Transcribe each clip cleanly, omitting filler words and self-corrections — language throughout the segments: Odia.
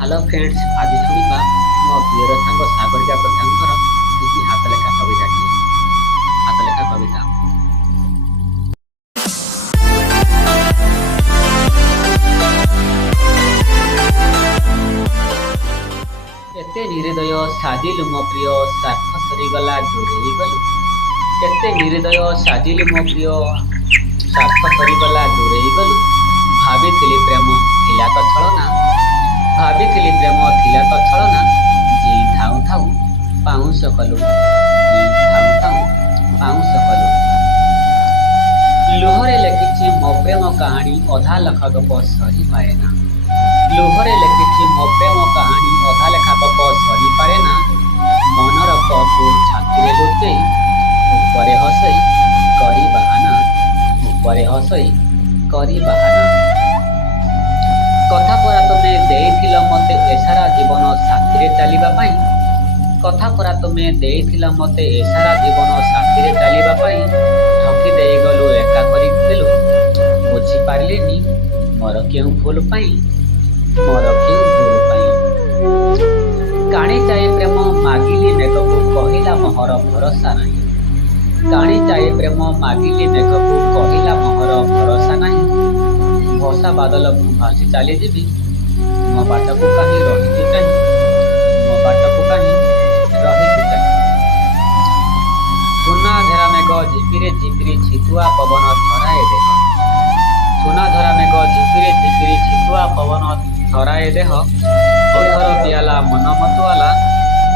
ହ୍ୟାଲୋ ଫ୍ରେଣ୍ଡସ୍, ଆଜି ଶୁଣିବା ମୋ ପ୍ରିୟର ସାଙ୍ଗ ସାଗରିକା ପ୍ରଧାନଙ୍କର କିଛି ହାତଲେଖା କବିତାଟିଏ। ହାତଲେଖା କବିତା। କେତେ ନିର୍ଦୟ ସାଜିଲୁ ମୋ ପ୍ରିୟ, ସ୍ୱାର୍ଥ ସରିଗଲା ଦୂରେଇ ଗଲୁ। କେତେ ନିର୍ଦୟ ସାଜିଲୁ ମୋ ପ୍ରିୟ, ସ୍ୱାର୍ଥ ସରିଗଲା ଦୂରେଇ ଗଲୁ। ଭାବିଥିଲି ପ୍ରେମ ଥିଲା ତ ଛଳନା, ଭାବିଥିଲି ପ୍ରେମ ଥିଲା ତ ଛଳନା। ଜୀ ଥାଉ ଥାଉ ପାଉଁଶ କଲୁ, ଜୀ ଥାଉ ଥାଉ ପାଉଁଶ କଲୁ। ଲୁହରେ ଲେଖିଛି ମୋ ପ୍ରେମ କାହାଣୀ, ଅଧା ଲେଖା ଗପ ସରିପାରେ ନା। ଲୁହରେ ଲେଖିଛି ମୋ ପ୍ରେମ କାହାଣୀ, ଅଧା ଲେଖା ଗପ ସରିପାରେ ନା। ମନର କପ୍ ଛାତିରେ ଲୁଚେଇ, ଉପରେ ହସେଇ କରି ବାହାନା, ଉପରେ ହସେଇ କରି ବାହାନା। କଥା ପରା ତୁମେ ଦେଇଥିଲ ମୋତେ ଏ ସାରା ଜୀବନ ସାଥିରେ ଚାଲିବା ପାଇଁ। କଥା ପରା ତୁମେ ଦେଇଥିଲ ମୋତେ ଏ ସାରା ଜୀବନ ସାଥିରେ ଚାଲିବା ପାଇଁ। ଠକି ଦେଇଗଲୁ, ଏକା କରିଦେଲୁ, ବୁଝିପାରିଲିନି ମୋର କେଉଁ ଭୁଲ ପାଇଁ, ମୋର କେଉଁ ଭୁଲ ପାଇଁ। କାଣିଚାଏ ପ୍ରେମ ମାଗିଲି ମେଘକୁ, କହିଲା ମୋହର ଭରସା ନାହିଁ। କାଣିଚାଏ ପ୍ରେମ ମାଗିଲି ମେଘକୁ, କହିଲା ମୋହର ଭରସା ନାହିଁ। ବର୍ଷା ବାଦଲକୁ ଭାସି ଚାଲିଯିବି, ମୋ ବାଟକୁ କାହିଁ ରହିଛୁ ଚାହିଁ, ମୋ ବାଟକୁ କାହିଁ ରହିଛୁ ଚାହିଁ। ସୁନା ଧରା ମେଘ ଝିପିରି ଝିପିରି ଛିତୁଆ ପବନ ଥରାଏ ଦେହ। ସୁନା ଧରା ମେଘ ଝିପିରି ଝିପିରି ଛିତୁଆ ପବନ ଥରାଏ ଦେହ। ଅଧର ପିଆଲା ମନ ମତୁଆଲା,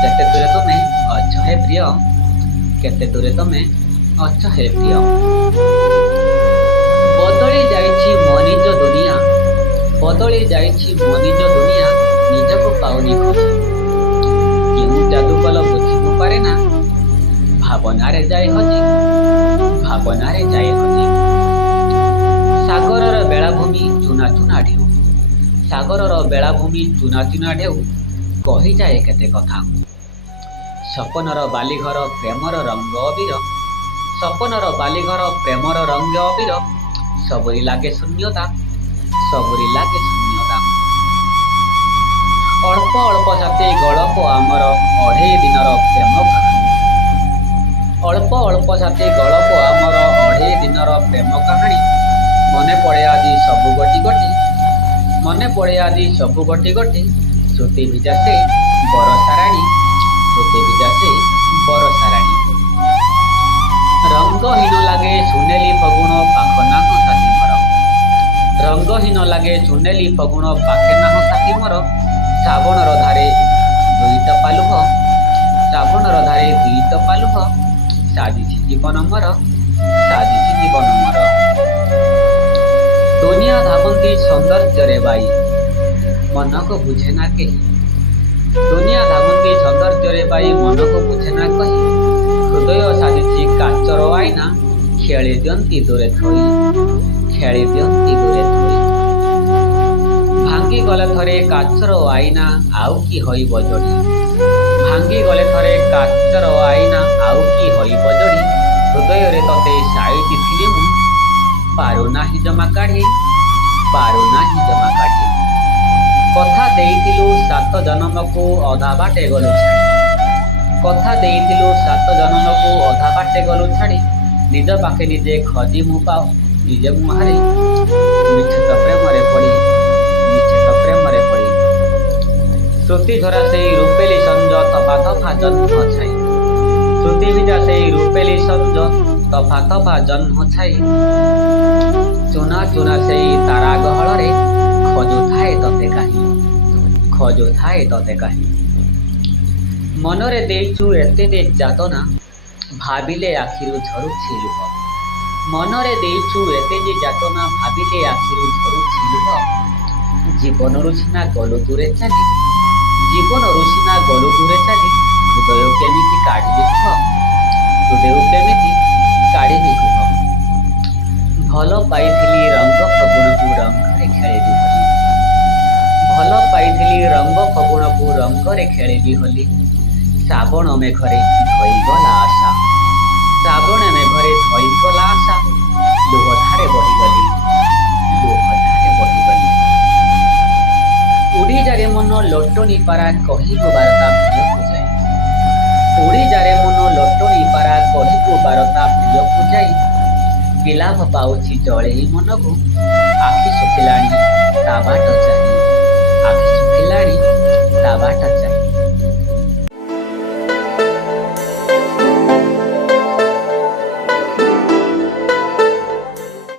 କେତେ ଦୂରେ ତୁମେ ଅଛ ହେ ପ୍ରିୟ, କେତେ ଦୂରେ ତୁମେ ଅଛ ହେ ପ୍ରିୟ। ବଦଳି ଯାଇଛି ମୋ ନିଜ ଦୁନିଆ, ବଦଳି ଯାଇଛି ମୋ ନିଜ ଦୁନିଆ, ନିଜକୁ ପାଉନି ଖୋଜି। କେଉଁ ଯାଦୁ କଲ ବୁଝି ମୁଁ ପାରେ ନା, ଭାବନାରେ ଯାଏ ହଜି, ଭାବନାରେ ଯାଏ ହଜି। ସାଗରର ବେଳାଭୂମି ଚୁନା ଚୁନା ଢେଉ, ସାଗରର ବେଳାଭୂମି ଚୁନା ଚୁନା ଢେଉ, କହିଯାଏ କେତେ କଥା। ସପନର ବାଲିଘର ପ୍ରେମର ରଙ୍ଗ ଅବିର, ସପନର ବାଲିଘର ପ୍ରେମର ରଙ୍ଗ ଅବିର। ସବୁରି ଲାଗେ ଶୂନ୍ୟତା, ସବୁରି ଲାଗେ ଶୂନ୍ୟତା। ଅଳ୍ପ ଅଳ୍ପ ଜାତି ଗଳପ ଆମର, ଅଢ଼େଇ ଦିନର ପ୍ରେମ କାହାଣୀ। ଅଳ୍ପ ଅଳ୍ପ ଜାତି ଗଳପ ଆମର, ଅଢ଼େଇ ଦିନର ପ୍ରେମ କାହାଣୀ। ମନେ ପଡ଼େ ଆଜି ସବୁ ଗୋଟି ଗୋଟି, ମନେ ପଡ଼େ ଆଜି ସବୁ ଗୋଟି ଗୋଟି। ଶ୍ରୁତି ଭିଜା ସେ ବରଷାରାଣୀ, ଶ୍ରୁତି ଭିଜା ସେ ବରଷାରାଣୀ। ରଙ୍ଗହୀନ ଲାଗେ ସୁନେଲି ଫଗୁଣ, ପାଖ ନାହ ସାଥୀ ମୋର। ରଙ୍ଗହୀନ ଲାଗେ ସୁନେଲି ଫଗୁଣ, ପାଖେ ନାହ ସାଥୀ ମୋର। ଶ୍ରାବଣର ଧାରେ ଦୁଇ ଟପା ଲୁହ, ଶ୍ରାବଣର ଧାରେ ଦୁଇ ଟପା ଲୁହ, ସାଜିଛି ଜୀବନ ମୋର, ସାଜିଛି ଜୀବନ ମୋର। ଦୁନିଆ ଭାବନ୍ତି ସୌନ୍ଦର୍ଯ୍ୟରେ ବାଇ, ମନକୁ ବୁଝେ ନା କେହି। ଦୁନିଆ ଭାବନ୍ତି ସୌନ୍ଦର୍ଯ୍ୟରେ ବାଇ, ମନକୁ ବୁଝେ ନା କେହି। ହୃଦୟ ସାଜିଛି କାଚର ଆଇନା, ଖେଳି ଦିଅନ୍ତି ଦୂରେ ଥୋଇ, ଖେଳି ଦିଅନ୍ତି ଦୂରେ ଥୋଇ। ଭାଙ୍ଗିଗଲେ ଥରେ କାଚର ଆଇନା, ଆଉ କି ହୋଇବ ଯୋଡ଼ି। ଭାଙ୍ଗିଗଲେ ଥରେ କାଚର ଆଇନା, ଆଉ କି ହୋଇବ ଯୋଡ଼ି। ହୃଦୟରେ ତତେ ସାଇତିଥିଲି ମୁଁ, ପାରୁନାହିଁ ଜମା କାଢ଼ି, ପାରୁନାହିଁ ଜମା କାଢ଼ି। କଥା ଦେଇଥିଲୁ 7 ଜନମକୁ, ଅଧା ବାଟେ ଗଲୁ ଛାଡ଼ି। କଥା ଦେଇଥିଲୁ 7 ଜନମକୁ, ଅଧା ବାଟେ ଗଲୁ ଛାଡ଼ି। ନିଜ ପାଖେ ନିଜେ ଖୋଜି ମୁଁ ପାଉ, ନିଜେ ମୁଁ ହାରି। ମିଛ ତ ପ୍ରେମରେ ପଡ଼ି, ମିଛ ତ ପ୍ରେମରେ ପଡ଼ି। ଶ୍ରୁତି ଝରା ସେଇ ରୂପେଲି ସଞ୍ଜ, ତଫା ତଫା ଜହ୍ନ ଛାଇ। ଶ୍ରୁତି ଭିଜା ସେଇ ରୂପେଲି ସଞ୍ଜ, ତଫା ତଫା ଜହ୍ନ ଛାଇ। ଚୁନା ଚୁନା ସେଇ ତାରା ଗହଳରେ, ଖୋଜୁଥାଏ ତତେ କାହିଁ, ଖୋଜୁଥାଏ ତତେ କାହିଁ। ମନରେ ଦେଇଛୁ ଏତେ ଯେ ଯାତନା, ଭାବିଲେ ଆଖିରୁ ଝରୁଛି ଲୁହ। ମନରେ ଦେଇଛୁ ଏତେ ଯେ ଯାତନା, ଭାବିଲେ ଆଖିରୁ ଝରୁଛି ଲୁହ। ଜୀବନରୁ ସିନା ଗଲୁ ଦୂରେ ଚାଲି, ଜୀବନରୁ ସିନା ଗଲୁ ଦୂରେ ଚାଲି। ହୃଦୟ କେମିତି କାଢ଼ିବି କୁହ, ହୃଦୟ କେମିତି କାଢ଼ିବି କୁହ। ଭଲ ପାଇଥିଲି ରଙ୍ଗ ଫଗୁଣକୁ, ରଙ୍ଗରେ ଖେଳିବି ହୋଲି। ଭଲ ପାଇଥିଲି ରଙ୍ଗ ଫଗୁଣକୁ, ରଙ୍ଗରେ ଖେଳିବି ହୋଲି। ଶ୍ରାବଣ ମେଘରେ ଧୋଇଗଲା ଆଶା, ଶ୍ରାବଣ ମେଘରେ ଧୋଇଗଲା ଆଶା। ଲୁହଧାରେ ବହିଗଲି, ଲୁହଧାରେ ବହିଗଲି। ଉଡ଼ିଯାରେ ମନ ଲଟଣୀ ପାରା କହିବୁ ବାରତା ପ୍ରିୟକୁ ଯାଇ। ଉଡ଼ିଯାରେ ମନ ଲଟଣୀ ପାରା କହିବୁ ବାରତା ପ୍ରିୟକୁ ଯାଇ। ବିଲାପ ପାଉଛି ଜଳେଇ ମନକୁ ଆଖି ଶୁଖିଲାଣି ତା ବାଟ ଚାହିଁ। ଆଖି ଶୁଖିଲାଣି ତା ବାଟ ଚାହିଁ।